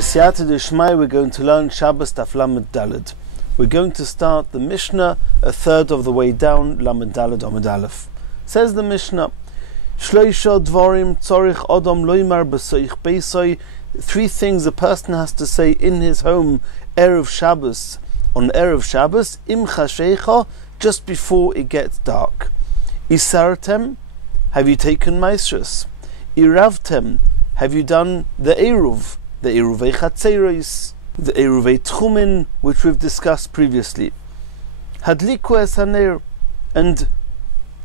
B'siyata d'shmai, we're going to learn Shabbos Daf Lamed Daled. We're going to start the Mishnah a third of the way down, Lamed Daled Amud Aleph. Says the Mishnah, Shloisha dvarim tzorich odom loymar b'soich beisoi. Three things a person has to say in his home Erev Shabbos, on Erev Shabbos, im chashecha, just before it gets dark. Isartem, have you taken maestros? Iravtem, have you done the Eruv? The Eruvei Chatzeros, the Eruvei Tchumin, which we've discussed previously. Hadliku es haner, and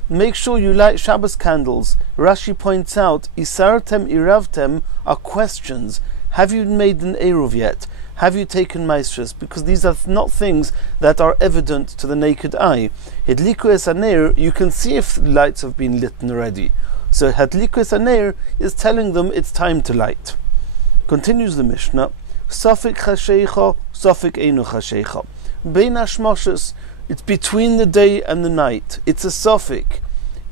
make sure you light Shabbos candles. Rashi points out, Isartem Iravtem are questions. Have you made an Eruv yet? Have you taken maestros? Because these are not things that are evident to the naked eye. Hadliku es haner, you can see if lights have been lit already. So Hadliku es haner is telling them it's time to light. Continues the Mishnah, Safik chashecha, Safik einu chashecha. Bein hashmoshes, it's between the day and the night. It's a Safik.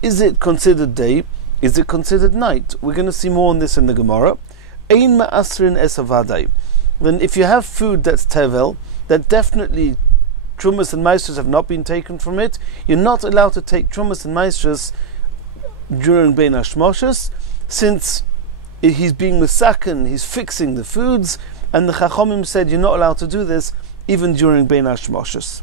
Is it considered day? Is it considered night? We're going to see more on this in the Gemara. Ein ma'asrin es avadai. Then if you have food that's tevel, that definitely trumas and maestros have not been taken from it, you're not allowed to take trumas and maestros during bein hashmoshes, since he's being misaken, he's fixing the foods, and the Chachomim said you're not allowed to do this even during Bein Hashmoshes.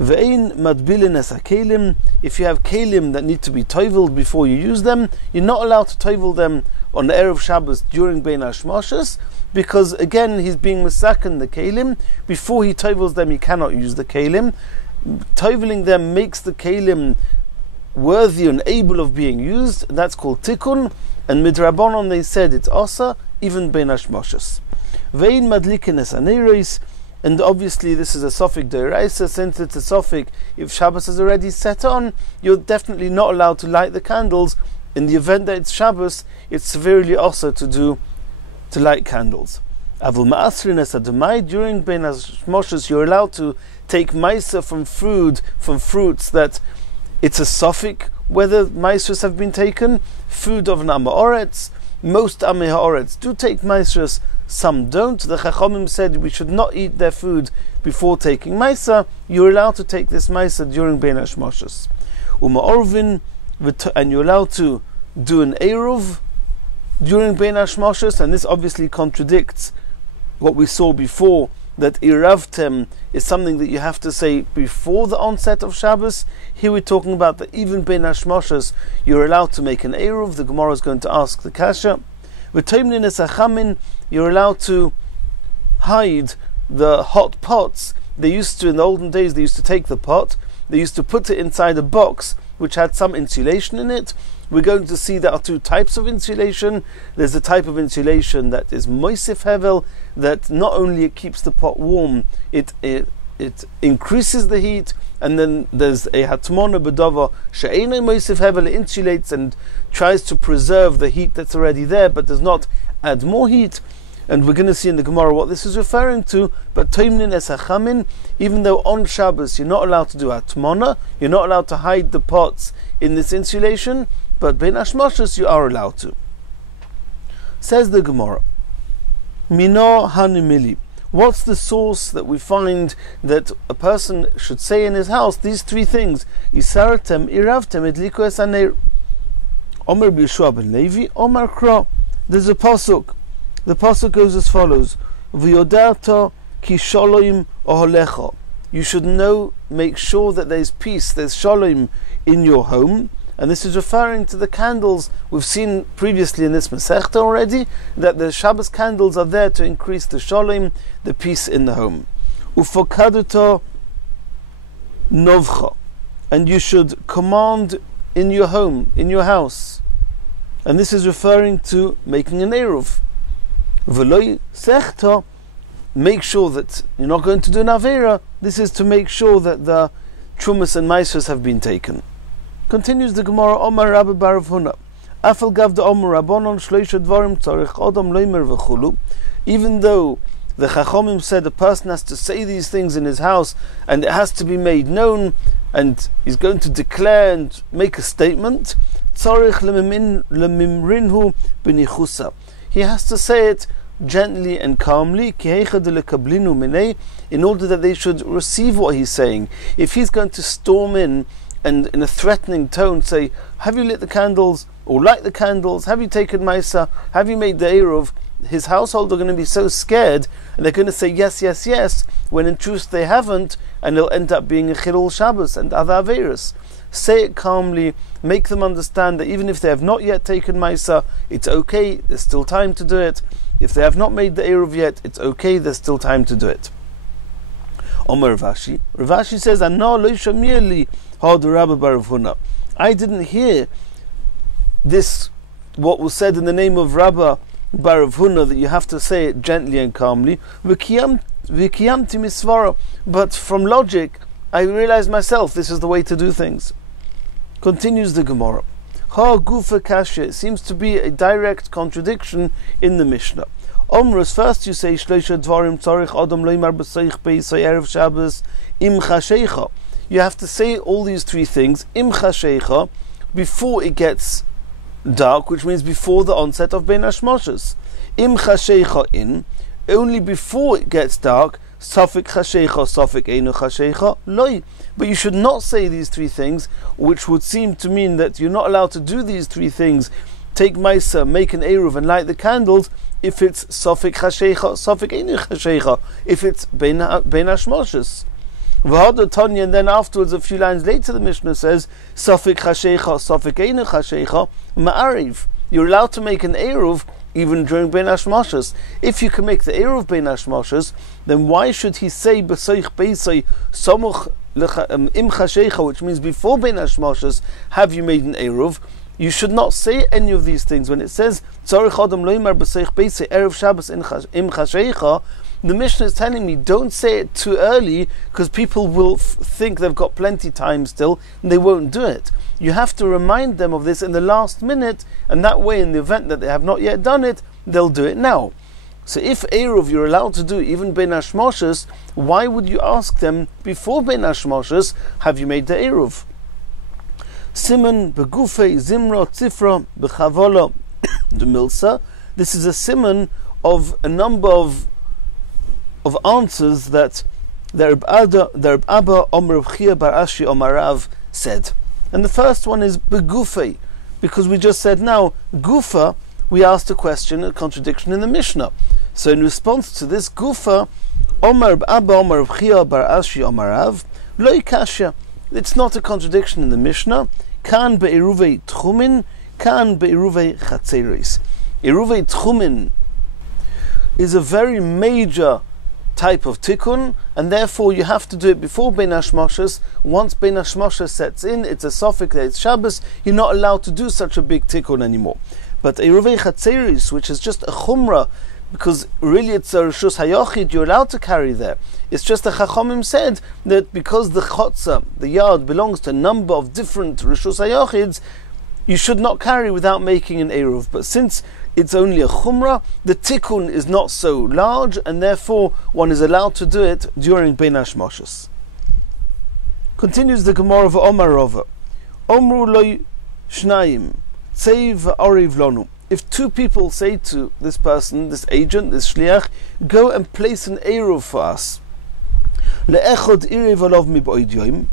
Ve'ein madbilin es hakelim, if you have kelim that need to be toivled before you use them, you're not allowed to toivl them on the Erev Shabbos during Bein Hashmoshes, because again he's being misaken the kelim. Before he toivls them, he cannot use the kelim. Toivling them makes the kelim worthy and able of being used. That's called tikkun, and midrabanon they said it's asa even bein hashmoshes. Vein madlikin es haneros, and obviously this is a sofik deiraisa, since it's a sofik. If Shabbos is already set on, you're definitely not allowed to light the candles. In the event that it's Shabbos, it's severely also to light candles. Avul ma'asrin es adamai, during bein hashmoshes you're allowed to take maisa from fruits that it's a suffix whether maestros have been taken. Food of an Amoretz, most Amei Ha'oretz do take maestros, some don't. The Chachomim said we should not eat their food before taking maisa. You're allowed to take this maisa during Bein Hashmoshes. Orvin, and you're allowed to do an Eruv during Bein Hashmoshes, and this obviously contradicts what we saw before, that Iravtem is something that you have to say before the onset of Shabbos. Here we're talking about that even Bein Hashmoshes you're allowed to make an Eruv. The Gemara is going to ask the Kasha. V'toimnin es hachamin, you're allowed to hide the hot pots. They used to, in the olden days, they used to take the pot, they used to put it inside a box which had some insulation in it. We're going to see there are two types of insulation. There's a type of insulation that is moisif hevel, that not only it keeps the pot warm, it increases the heat, and then there's a hatmona bedava she'enei moisif hevel, it insulates and tries to preserve the heat that's already there, but does not add more heat. And we're going to see in the Gemara what this is referring to. But toimnin es hachamin, even though on Shabbos you're not allowed to do hatmona, you're not allowed to hide the pots in this insulation, but Bein Hashmoshes you are allowed to. Says the Gemara, Mino hanimili. What's the source that we find that a person should say in his house these three things? Isartem, Iravtem, Edliku es haner. Omer B'Yeshua ben Levi, Omer Kra. There's a pasuk. The pasuk goes as follows: V'yodata ki shalom oholecha. You should know, make sure that there's peace, there's shalom in your home. And this is referring to the candles. We've seen previously in this Masechta already that the Shabbos candles are there to increase the shalom, the peace in the home. Ufokaduta novcha, and you should command in your home, in your house. And this is referring to making an Eruv. V'loi sechta, make sure that you're not going to do an Avera. This is to make sure that the Trumas and Maestros have been taken. Continues the Gemara, Omar Rabbi Bar Huna, Afal gav de Omar Rabbanon shloisha dvarim tzarich odom loimer v'chulu. Even though the Chachomim said a person has to say these things in his house and it has to be made known, and he's going to declare and make a statement, tzarich lemimrinhu b'nichusa. he has to say it gently and calmly, in order that they should receive what he's saying. If he's going to storm in and in a threatening tone say, have you lit the candles, or light the candles, have you taken Maisa, have you made the Eruv, his household are going to be so scared, and they're going to say yes, yes, yes, when in truth they haven't, and it'll end up being a Chilul Shabbos and other Averis. Say it calmly, make them understand that even if they have not yet taken Maisa, it's okay, there's still time to do it. If they have not made the Eruv yet, it's okay, there's still time to do it. Omer Ravashi. Ravashi says, I didn't hear this, what was said in the name of Rabba Bar Rav Huna, that you have to say it gently and calmly. But from logic, I realized myself this is the way to do things. Continues the Gemara. Ha gufa kasha. It seems to be a direct contradiction in the Mishnah. Omrus, first you say shleisha dvarim tzarich adam loymar b'seich be'isay erev Shabbos im chashecha. You have to say all these three things im chashecha before it gets dark, which means before the onset of Ben Hashmoshes. Im chashecha in, only before it gets dark. Safik chashecha, safik einu chashecha, loy. But you should not say these three things, which would seem to mean that you're not allowed to do these three things. Take Maisa, make an Eruv, and light the candles, if it's safik chashecha, safik einu chashecha, if it's Ben Hashmoshes. Tanya, and then afterwards, a few lines later, the Mishnah says, Safik chashecha, safik einu chashecha, ma'ariv. You're allowed to make an Eruv even during Ben Hashmoshes. If you can make the Eruv Ben Hashmoshes, then why should he say B'seich Beisai Samuch Im Chashecha, which means before Ben Hashmoshes, have you made an Eruv? You should not say any of these things. When it says Tzarich Adam Loimar B'seich Beisai Erev Shabbos Im Chashecha, the Mishnah is telling me don't say it too early, because people will think they've got plenty time still and they won't do it. You have to remind them of this in the last minute, and that way in the event that they have not yet done it, they'll do it now. So if Eruv you're allowed to do even Ben Hashmoshes, why would you ask them before Ben Hashmoshes, have you made the Eruv? Simon begufei zimra tzifra bechavola the milsa. This is a simon of a number of answers that the Reb Abba Omer Reb Chia Bar Ashi Omer Rav said. And the first one is begufei, because we just said now, gufa, we asked a question, a contradiction in the Mishnah. So in response to this, gufa, Omer Reb Abba Omer Reb Chia Bar Ashi Omer Rav, lo kasha. It's not a contradiction in the Mishnah. Kan be'eruvei tchumin, kan be'eruvei chatzeris. Eruvei tchumin is a very major type of tikkun, and therefore you have to do it before Ben Hashmoshes. Once Ben Hashmoshes sets in, it's a sofik that it's Shabbos, you're not allowed to do such a big tikkun anymore. But Eruvei Chatzeris, which is just a chumrah, because really it's a Rishus Hayochid, you're allowed to carry there. It's just the Chachomim said that because the Chotza, the yard, belongs to a number of different Rishus Hayochids, you should not carry without making an Eruv. But since it's only a Chumrah, the Tikkun is not so large, and therefore one is allowed to do it during Ben Hashmoshes. Continues the Gemara of Omar Rova. Omru loy shnayim, tzei v'ariv lonu. If two people say to this person, this agent, this shliach, go and place an Eruv for us. Le'echod irev alav mi'b'oid yoim.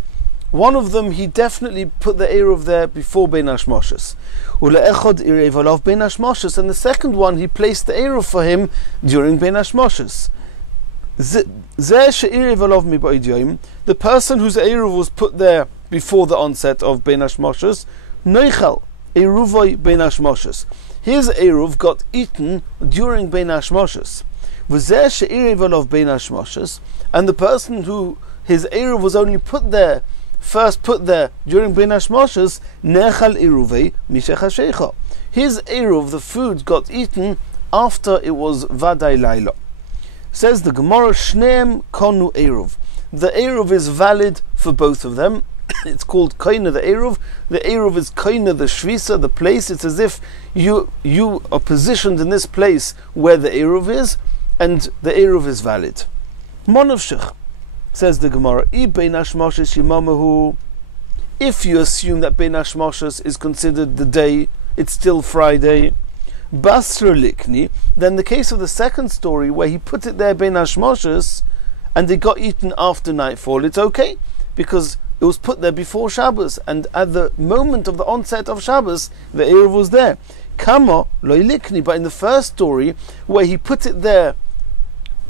One of them, he definitely put the Eruv there before Ben Hashmoshes. Ule'echod irev alav Ben Hashmoshes. And the second one, he placed the Eruv for him during Ben Hashmoshes. Zeh she'irev alav mi'b'oid yoim. The person whose Eruv was put there before the onset of Ben Hashmoshes, noichal Eruvoi Ben Hashmoshes. His Eruv got eaten during Ben Hashmoshes. V'zeh she'irev alav Ben Hashmoshes. And the person who his Eruv was only first put there during Ben Hashmoshes, nechal Eruvei mishech hashecha. His Eruv, the food, got eaten after it was Vadai Laila. Says the Gemara, Shneem Konu Eruv. The Eruv is valid for both of them. It's called Koina the Eruv. The Eruv is Koina the Shvisa, the place. It's as if you are positioned in this place where the Eruv is, and the Eruv is valid. Monavshich, says the Gemara, if you assume that Ben Hashmoshes is considered the day, it's still Friday, Basra likni, then the case of the second story where he put it there bein hashmoshes and it got eaten after nightfall, it's okay, because it was put there before Shabbos, and at the moment of the onset of Shabbos, the Eruv was there. Kamo loy likni, but in the first story, where he put it there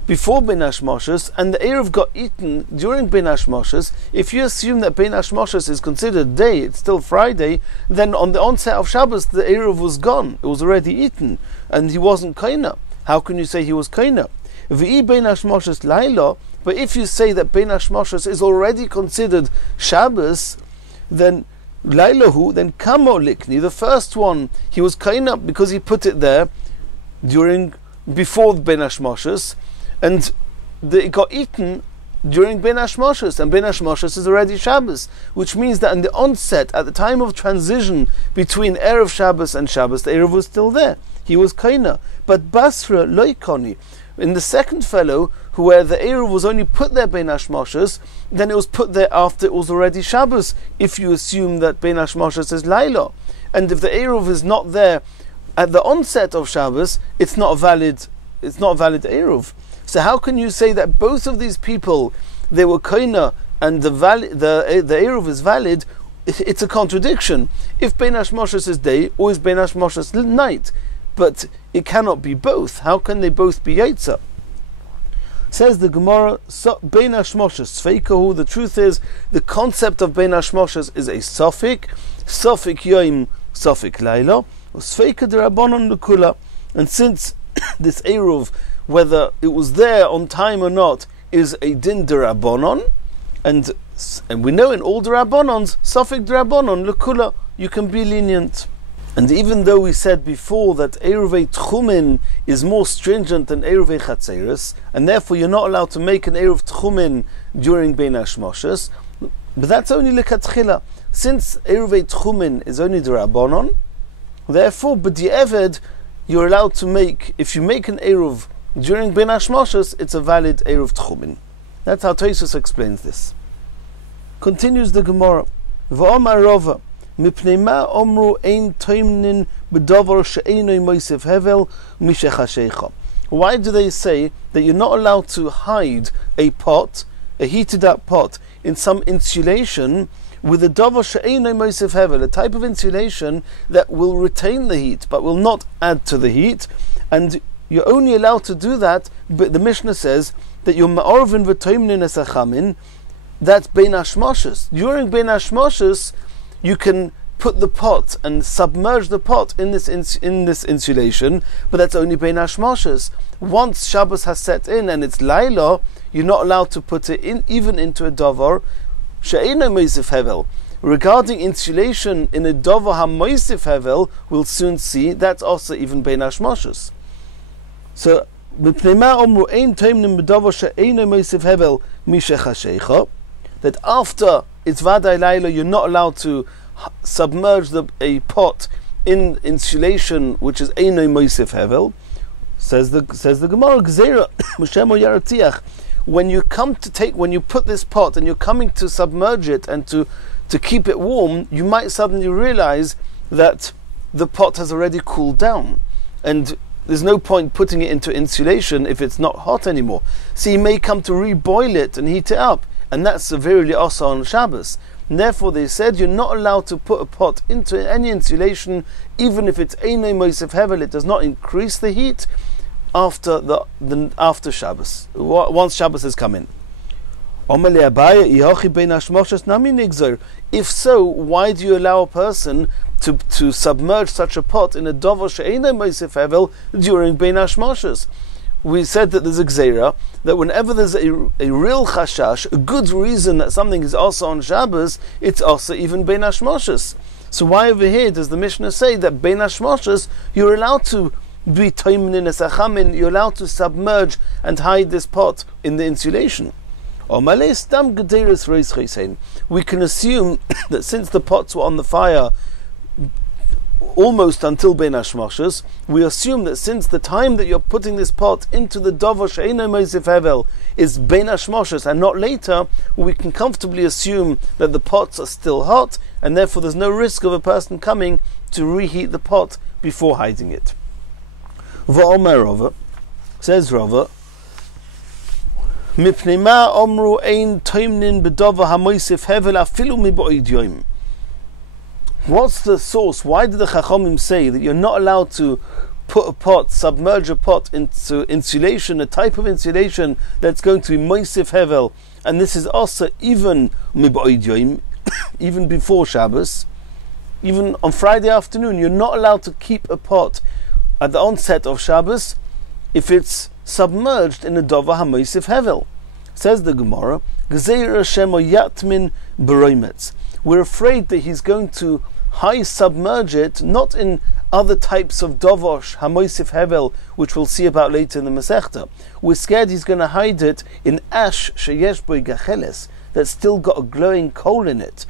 before Bein Hashmoshes, and the Eruv got eaten during Bein Hashmoshes, if you assume that Bein Hashmoshes is considered day, it's still Friday, then on the onset of Shabbos, the Eruv was gone, it was already eaten, and he wasn't kaina. How can you say he was kaina? V'i Bein Hashmoshes laila, but if you say that Bein Hashmoshes is already considered Shabbos, then Lailahu, then Kamo Likni, the first one, he was kaina because he put it there before Bein Hashmoshes, and it got eaten during Bein Hashmoshes, and Bein Hashmoshes is already Shabbos, which means that in the onset, at the time of transition between Erev Shabbos and Shabbos, the Erev was still there. He was kaina. But Basra loikoni, in the second fellow, where the Erev was only put there Bein Hashmoshes, then it was put there after it was already Shabbos, if you assume that Bein Hashmoshes is Laila. And if the Erev is not there at the onset of Shabbos, it's not a valid Erev. So how can you say that both of these people, they were kaina and the Eruv is valid? It's a contradiction. If Bein Hashmoshes is day, or is Bein Hashmoshes night? But it cannot be both. How can they both be Yetzer? Says the Gemara, Bein Hashmoshes Sveikahu, the truth is, the concept of Bein Hashmoshes is a suffix Yom, suffix Laila, Sveika D'Rabbanan L'Kula. And since this Eruv, whether it was there on time or not, is a din d'Rabbanan, and we know in all d'Rabbanans, suffix d'Rabbanan, l'kula, you can be lenient. And even though we said before that Eruvei Tchumin is more stringent than Eruvei Chatzeres, and therefore you're not allowed to make an Eruv Tchumin during Bein Hashmoshes, but that's only l'katchila. Since Eruvei Tchumin is only d'Rabbanan, therefore, b'di'eved, you're allowed to make, if you make an Eruv during Bein Hashmoshes, it's a valid Eruv Tchumin. That's how Tosfos explains this. Continues the Gemara. V'omar Rava, mipnei ma omru ein toimnin b'davar she'einoi moisef hevel mishechashecha. Why do they say that you're not allowed to hide a pot, a heated up pot, in some insulation with a davar she'einoi moisef hevel, a type of insulation that will retain the heat but will not add to the heat, and you're only allowed to do that, but the Mishnah says that you're ma'orvin v'toimnin esachamin, that's Bein Hashmoshes. During Bein Hashmoshes, you can put the pot and submerge the pot in this insulation, but that's only Bein Hashmoshes. Once Shabbos has set in and it's Laila, you're not allowed to put it in, even into a davar she'eino moisef hevel. Regarding insulation in a davar ha-moisef hevel, we'll soon see that's also even Bein Hashmoshes. So, that after it's Vaday Laila, you're not allowed to submerge a pot in insulation which is Einoi Moisef Hevel. Says the Gemara, Gzeira, Moshe Yaratiach, when you put this pot and you're coming to submerge it and to keep it warm, you might suddenly realize that the pot has already cooled down, and there's no point putting it into insulation if it's not hot anymore. So you may come to reboil it and heat it up, and that's severely also on Shabbos. And therefore they said you're not allowed to put a pot into any insulation, even if it's Einoi Moisef Hevel. It does not increase the heat after after Shabbos, once Shabbos has come in. If so, why do you allow a person to submerge such a pot in a davar she'einoi moisef hevel during Bein Hashmoshes? We said that there's a gzeira that whenever there's a real chashash, a good reason that something is also on Shabbos, it's also even Bein Hashmoshes. So why over here does the Mishnah say that Bein Hashmoshes you're allowed to be toimnin esachamin, you're allowed to submerge and hide this pot in the insulation? We can assume that since the pots were on the fire almost until Bein Hashmoshes, we assume that since the time that you're putting this pot into the davar she'einoi moisef hevel is Bein Hashmoshes and not later, we can comfortably assume that the pots are still hot, and therefore there's no risk of a person coming to reheat the pot before hiding it. V'omer Rava, says Rava, Mipnei ma omru ein toimnin b'dova hamoisif hevel afilu mi'ba'id yoim. What's the source? Why did the Chachamim say that you're not allowed to put a pot, submerge a pot into insulation, a type of insulation that's going to be moisif hevel, and this is also even mi'ba'id yoim, even before Shabbos, even on Friday afternoon, you're not allowed to keep a pot at the onset of Shabbos if it's submerged in a dova hamoisif hevel. Says the Gemara, Gzeira shemo yatmin b'roimetz. We're afraid that he's going to high submerge it, not in other types of dovosh hamoisif hevel, which we'll see about later in the Masechta. We're scared he's going to hide it in ash sheyesh boi gacheles, that's still got a glowing coal in it.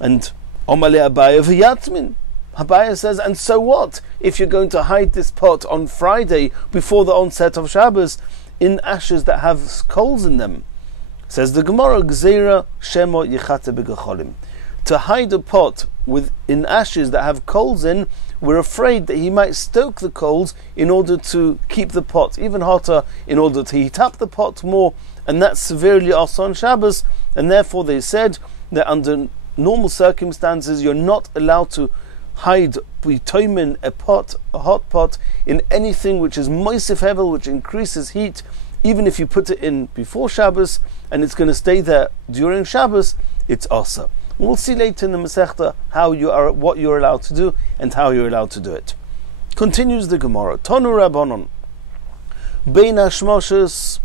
And Omale Abaya v'yatmin. Abaya says, and so what if you're going to hide this pot on Friday before the onset of Shabbos in ashes that have coals in them? Says the Gemara, Gzeira shemo yichate b'gecholim. To hide a pot in ashes that have coals in, we're afraid that he might stoke the coals in order to keep the pot even hotter, in order to heat up the pot more, and that's severely also on Shabbos, and therefore they said that under normal circumstances you're not allowed to hide b'toimin a hot pot in anything which is moisif hevel, which increases heat, even if you put it in before Shabbos and it's going to stay there during Shabbos, it's asa. We'll see later in the Masechta what you're allowed to do and how you're allowed to do it. Continues the Gemara. Tonu Rabbanon, Bein Hashmoshes,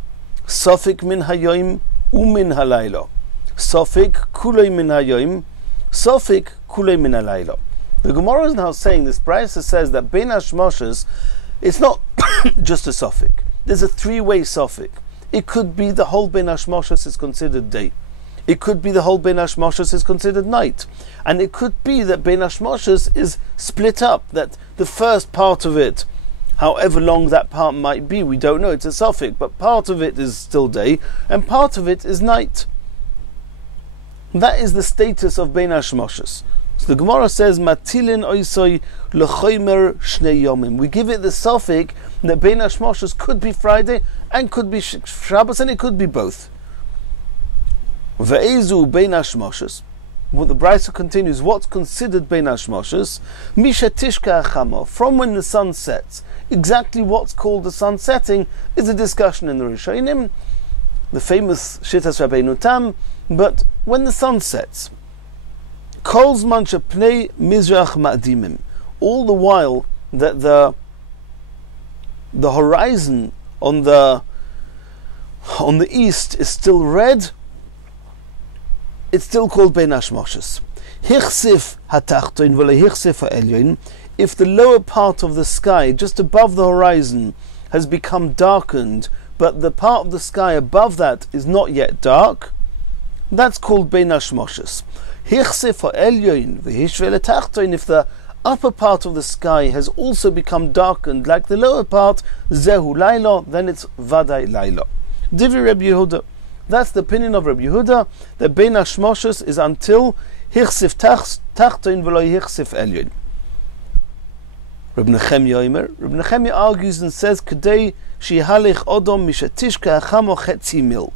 Sofik min hayoim umin halaylo. Sofik kulei min hayoim, Sofik kulei min halaylo. The Gemara is now saying, this Brisa says that Bein Hashmoshes, it's not just a Sofik. There's a three-way Sofik. It could be the whole Bein Hashmoshes is considered day. It could be the whole Bein Hashmoshes is considered night. And it could be that Bein Hashmoshes is split up, that the first part of it, however long that part might be, we don't know, it's a Sofik, but part of it is still day, and part of it is night. That is the status of Bein Hashmoshes. So the Gemara says, Matilin oisoi lechoimer shnei yomim. We give it the Sofik that Bein Hashmoshes could be Friday and could be Shabbos, and it could be both. Ve'ezu Bein Hashmoshes. What the Brisa continues, what's considered Bein Hashmoshes? Misha tishka achama, from when the sun sets. Exactly what's called the sun setting is a discussion in the Rishonim, the famous Shittas Rabbeinu Tam, but when the sun sets, Kol zman shepnei mizrach ma'adimim, all the while that the horizon on the east is still red, it's still called Bein Hashmoshes. Hichsif hatachtoin v'le hichsif ha'elyon, if the lower part of the sky, just above the horizon, has become darkened, but the part of the sky above that is not yet dark, that's called Bein Hashmoshes. Hichsif ha'elyon v'hishve letachtoin, if the upper part of the sky has also become darkened like the lower part, zehu laila, then it's vadai laila. Divi Rabbi Yehuda. That's the opinion of Rabbi Yehuda, that Bein Hashmoshes is until hichsif tachtoin v'lo hichsif elyon. Rabbi Nechemya argues and says, Kedei shihalich odom mishatishka achamo chetzi mil.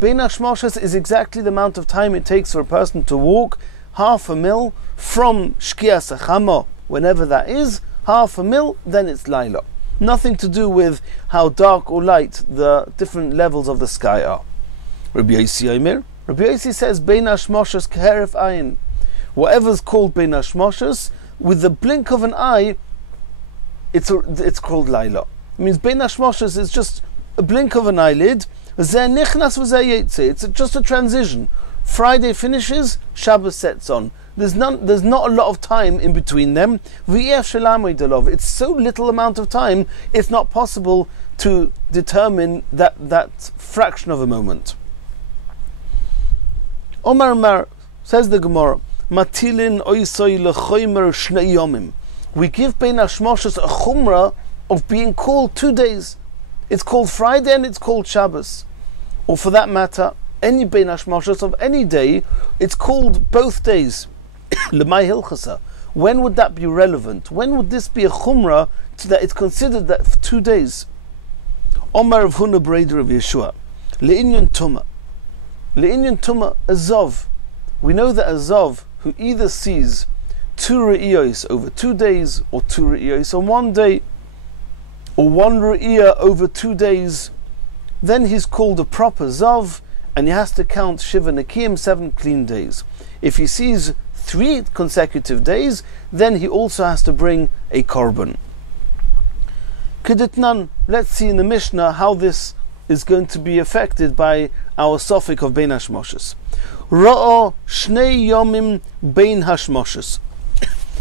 Bein Hashmoshes is exactly the amount of time it takes for a person to walk half a mil from Shkias Achamo, whenever that is, half a mil, then it's Laila. Nothing to do with how dark or light the different levels of the sky are. Rabbi Yossi says, Bein Hashmoshes k'heref ayin. Whatever's called Bein Hashmoshes, with the blink of an eye, it's called Laila. It means Bein Hashmoshes is just a blink of an eyelid. Zeh nichnas v'zeh yetze. It's just a transition. Friday finishes, Shabbos sets on. There's not a lot of time in between them. It's so little amount of time, it's not possible to determine that fraction of a moment. Omar says the Gemara, Matilin oisoi lechoimer shnei yomim. We give Bein Hashmoshes a chumrah of being called 2 days. It's called Friday and it's called Shabbos. Or for that matter, any Bein Hashmoshes of any day, it's called both days. Lemay hilchasa. when would that be relevant? When would this be a chumrah so that it's considered that for 2 days? Omar of Huna Breder of Yeshua. Le'inyan Tuma. Le'inyan Tuma, Azov. We know that Azov, who either sees 2 re'iyos over 2 days, or 2 re'iyos on 1 day, or 1 re'iyah over 2 days, then he's called a proper Zov, and he has to count Shiva Nekiyim, 7 clean days. If he sees 3 consecutive days, then he also has to bring a korban. Keditnan, let's see in the Mishnah how this is going to be affected by our suffix of Bein Hashmoshes. Ra'ah Shnei Yomim Bein Hashmoshes.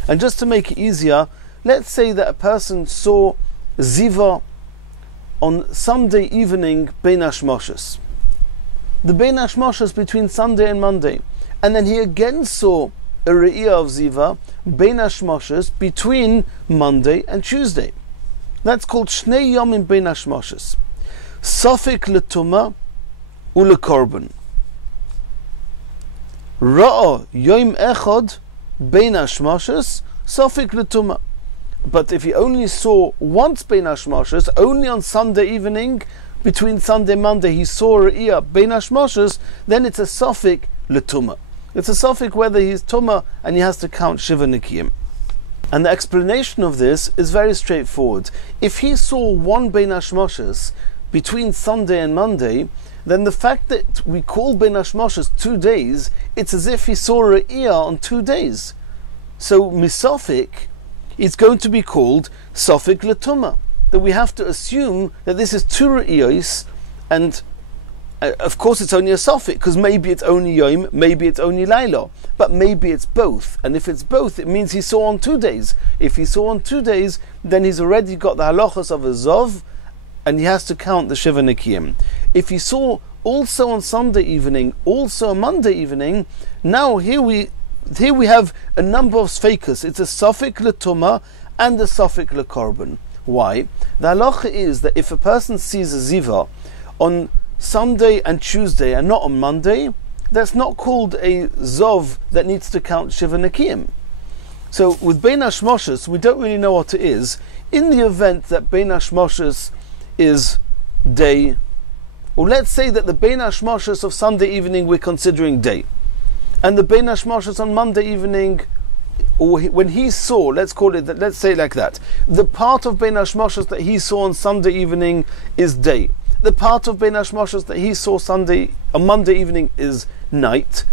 And just to make it easier, let's say that a person saw Ziva on Sunday evening Bein Hashmoshes. The Bein Hashmoshes between Sunday and Monday. And then he again saw a Re'iyah of Ziva Bein Hashmoshes between Monday and Tuesday. That's called Shnei Yomim Bein Hashmoshes. Safik L'Tuma U'Lekorban. Ra'ah Yom Echad Bein Hashmoshes Safik L'Tuma. But if he only saw once Bein Hashmoshes, only on Sunday evening, between Sunday and Monday, he saw a Re'iyah Bein Hashmoshes, then it's a Safik L'Tuma. It's a suffix whether he's Tuma and he has to count Shiva Nikiyim. And the explanation of this is very straightforward. If he saw 1 Bein Hashmoshes between Sunday and Monday, then the fact that we call Bein Hashmoshes 2 days, it's as if he saw a Re'iyah on 2 days. So misofik is going to be called Sofik L'Tuma. That we have to assume that this is 2 Re'iyos, and of course it's only a Sofik, because maybe it's only Yom, maybe it's only Laila, but maybe it's both. And if it's both, it means he saw on 2 days. If he saw on 2 days, then he's already got the halachas of a Zov, and he has to count the Shiva Nikiyim. If he saw also on Sunday evening, also on Monday evening, now here we have a number of sfeikas. It's a Sofik L'Tuma and a Sofik L'Korban. Why? The halacha is that if a person sees a Ziva on Sunday and Tuesday and not on Monday, that's not called a Zov that needs to count Shiva Nekiyim. So with Bein Hashmoshes, we don't really know what it is. In the event that Bein Hashmoshes is day, or let's say that the Bein Hashmoshes of Sunday evening we're considering day, and the Bein Hashmoshes on Monday evening, or when he saw, let's say it like that, the part of Bein Hashmoshes that he saw on Sunday evening is day. The part of Bein Hashmoshes that he saw on Monday evening is night,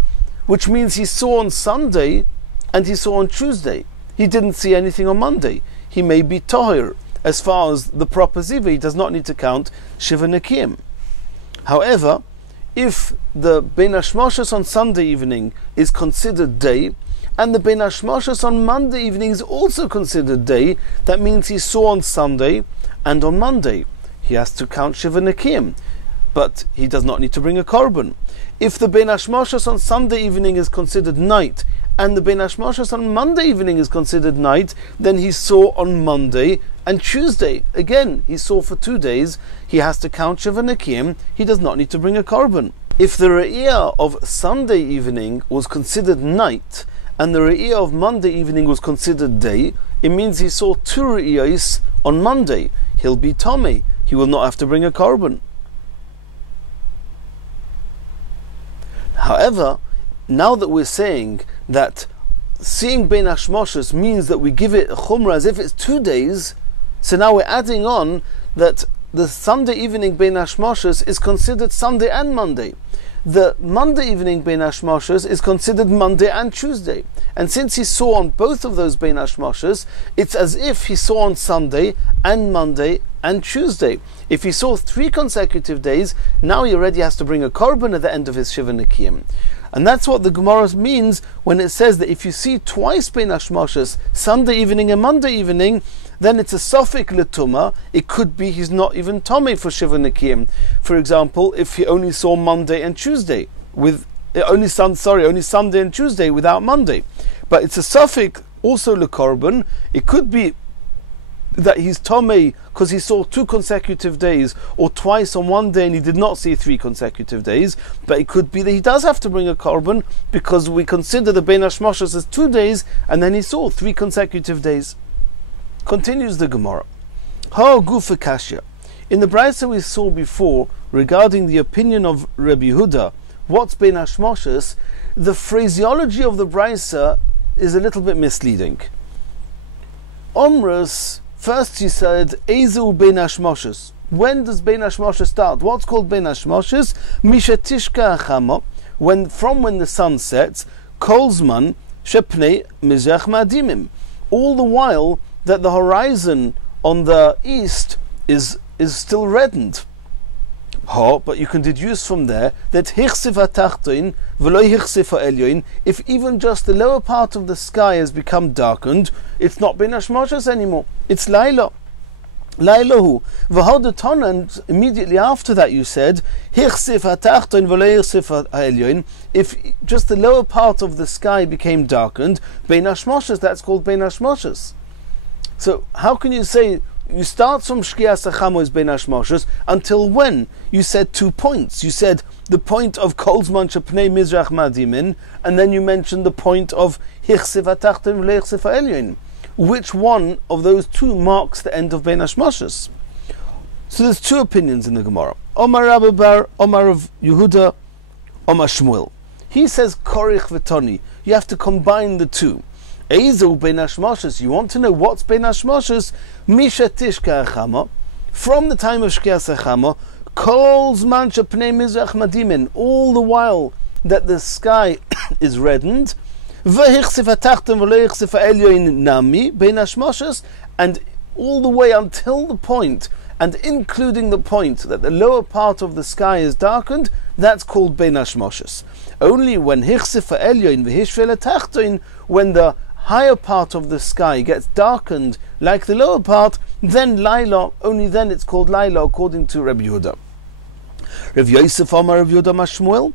which means he saw on Sunday and he saw on Tuesday. He didn't see anything on Monday. He may be Tahir. As far as the proper Ziva, he does not need to count Shiva Nekiyim. However, if the Bein Hashmoshes on Sunday evening is considered day, and the Bein Hashmoshes on Monday evening is also considered day, that means he saw on Sunday and on Monday. He has to count Shiva Nekiyim, but he does not need to bring a korban. If the Bein Hashmoshes on Sunday evening is considered night, and the Bein Hashmoshes on Monday evening is considered night, then he saw on Monday and Tuesday. Again, he saw for 2 days, he has to count Shiva Nekiyim, he does not need to bring a korban. If the Re'iyah of Sunday evening was considered night, and the Re'iyah of Monday evening was considered day, it means he saw 2 Re'iyos on Monday. He'll be Tomei. He will not have to bring a korban. However, now that we're saying that seeing Bein Hashmoshes means that we give it a chumrah as if it's 2 days, so now we're adding on that the Sunday evening Bein Hashmoshes is considered Sunday and Monday. The Monday evening Bein Hashmoshes is considered Monday and Tuesday. And since he saw on both of those Bein Hashmoshes, it's as if he saw on Sunday and Monday and Tuesday. If he saw 3 consecutive days, now he already has to bring a korban at the end of his Shiva Nekiyim. And that's what the Gemara means when it says that if you see twice Bein Hashmoshes, Sunday evening and Monday evening, then it's a Sofik L'Tuma. It could be he's not even Tomei for Shiva Nekiyim. For example, if he only saw Monday and Tuesday, only Sunday and Tuesday without Monday. But it's a Sofik also L'Korban. It could be that he's tomei because he saw 2 consecutive days, or twice on one day and he did not see 3 consecutive days. But it could be that he does have to bring a korban because we consider the Bein Hashmashos as 2 days and then he saw 3 consecutive days. Continues the Gemara. Ha gufa kashya. In the brayso we saw before regarding the opinion of Rabbi Yehuda, what's Bein Hashmashos, the phraseology of the brayso is a little bit misleading. Omrus, first he said, Ezu Bein Hashmashos. When does Bein Hashmashos start? What's called Bein Hashmashos? Misha Tishka Achama, from when the sun sets, Kolzman Shepnei Mizrach Ma'adimim. All the while that the horizon on the east is still reddened. But you can deduce from there that hichsif hatachtoin v'lo hichsif ha'elyoin, if even just the lower part of the sky has become darkened, it's not Bein Hashmashos anymore. It's Laila. Lailahu. V'hodetona, and immediately after that you said hichsif hatachtoin v'lo hichsif ha'elyoin, if just the lower part of the sky became darkened, Bein Hashmashos, that's called Bein Hashmashos. So how can you say you start from Shkias Achamo is Bein Hashmashos until when? You said 2 points. You said the point of Kolzman Shepnei Mizrach Ma'adimin, and then you mentioned the point of Hichsif HaTachton V'Leichsif HaElyon. Which one of those 2 marks the end of Bein Hashmashos? So there's 2 opinions in the Gemara. Omar Rabbi Bar, Omar of Yehuda, Omar Shmuel. He says Korich V'Toni. You have to combine the 2. Ezu Bein Hashmashos. You want to know what's Bein Hashmashos? Misha Tishka Achama. From the time of Shkias Achama, Kol Zman Shepnei Mizrach Madimin. All the while that the sky is reddened. V'hichsif hatachton v'lo hichsif ha'elyon nami Bein Hashmashos. And all the way until the point, and including the point that the lower part of the sky is darkened, that's called Bein Hashmashos. Only when hichsif ha'elyon v'hishvel hatachton, when the higher part of the sky gets darkened like the lower part, then Laila, only then it's called Laila according to Rabbi Yehuda. Rav Yosef Amar Rav Yehuda Mashmuel,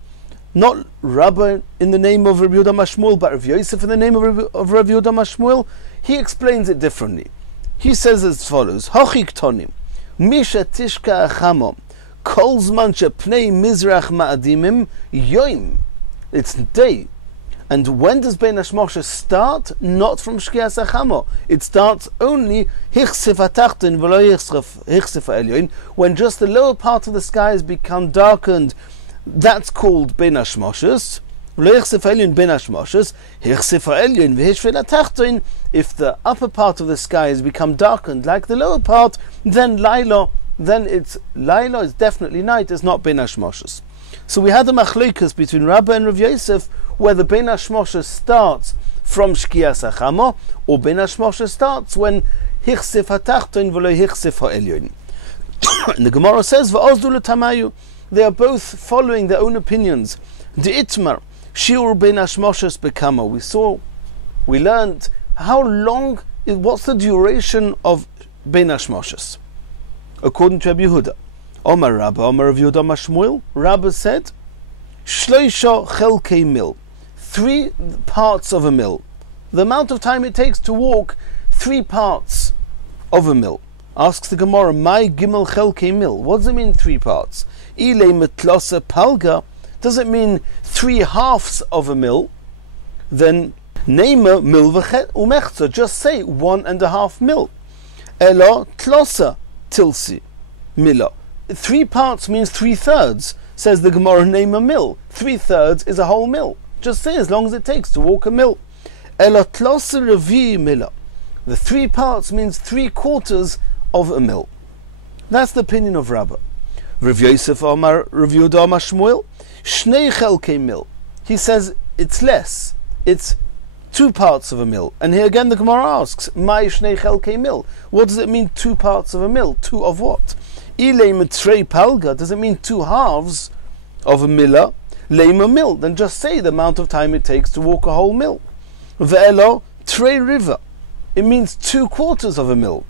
not Rabbi in the name of Rabbi Yehuda Mashmuel, but Rav Yosef in the name of Rav Yehuda Mashmuel, he explains it differently. He says as follows: Hochik tonim, Misha Tishka Achamo, Kol Zman Shepnei Mizrach Ma'adimim, Yoim. It's day. And when does Bein Hashmashos start? Not from Shkias Achamo. It starts only Hichsif HaTachton v'lo Hichsif HaElyon, when just the lower part of the sky has become darkened. That's called Bein Hashmashos. V'lo Hichsif HaElyon Bein Hashmashos. Hichsif HaElyon v'hishvel HaTachton. If the upper part of the sky has become darkened like the lower part, then Laila, it's definitely night. It's not Bein Hashmashos. So we had a machlokas between Rabbah and Rav Yosef, whether Bein Hashmashos starts from Shkias Achama, or Bein Hashmashos starts when Hichsif HaTachton v'lo Hichsif HaElyon. And the Gemara says, V'ozdu l'tamayu, they are both following their own opinions. D'itmar, Shiur Bein Hashmashos bekama. We learned how long, what's the duration of Bein Hashmashos? According to Rabbi Yehuda. Omar Rabba, Omar of Yehuda Mashmuel, Rabba said, Shloisha chelkei mil, 3 parts of a mil. The amount of time it takes to walk 3 parts of a mil. Asks the Gemara, my gimel chelkei mil. What does it mean 3 parts? Ile metlosa palga. Does it mean 3/2 of a mil? Then neima mil umechza. Just say 1.5 mil. Elo tlosa tilsi mila. 3 parts means 3/3. Says the Gemara, name a mil. 3/3 is a whole mil. Just say as long as it takes to walk a mil. Ela tlosa revi mila. The 3 parts means 3/4 of a mil. That's the opinion of Rabbah. Rav Yosef Omar Rav Yehuda Mashmuel, Shnei chelkei mil. He says it's less. It's 2 parts of a mil. And here again the Gemara asks, my Shnei chelkei mil. What does it mean 2 parts of a mil? 2 of what? Ile metrei palga. Does it mean 2/2 of a millah? Leima mil. Then just say the amount of time it takes to walk a whole mil. Ve'elo trei river. It means 2/4 of a mil.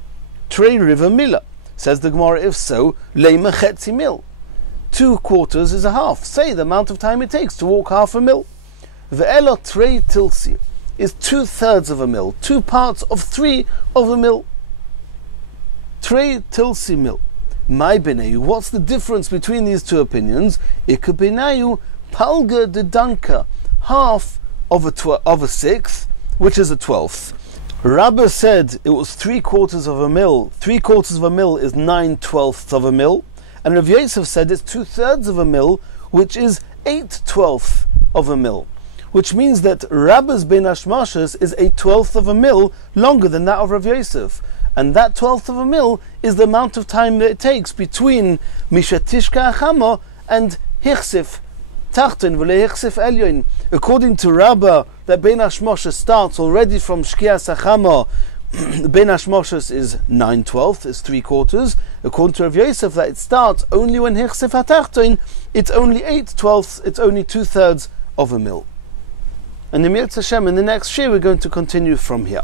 Trei river millah. Says the Gemara, if so, leima chetzi mil. 2/4 is a half. Say the amount of time it takes to walk half a mil. Ve'elo trei tilsi is 2/3 of a mil. 2 parts of 3 of a mil. Trei tilsi mil. My benayu. What's the difference between these two opinions? Ika benayu palga de danka, half of a sixth, which is a 12th. Rabbah said it was 3/4 of a mil. 3/4 of a mil is 9/12 of a mil. And Rav Yosef said it's 2/3 of a mil, which is 8/12 of a mil. Which means that Rabbah's ben hashmashas is a 1/12 of a mil longer than that of Rav Yosef. And that 1/12 of a mil is the amount of time that it takes between Mishatishka Achama and Hichsif Tachton v'le Hichsif Elyon. According to Rabbah, that ben hashmashas starts already from Shkias Achama. Ben hashmashas is 9/12, is 3/4. According to Rav Yosef, that it starts only when Hichsif HaTachton, it's only 8/12, it's only 2/3 of a mil. And in the next shir we're going to continue from here.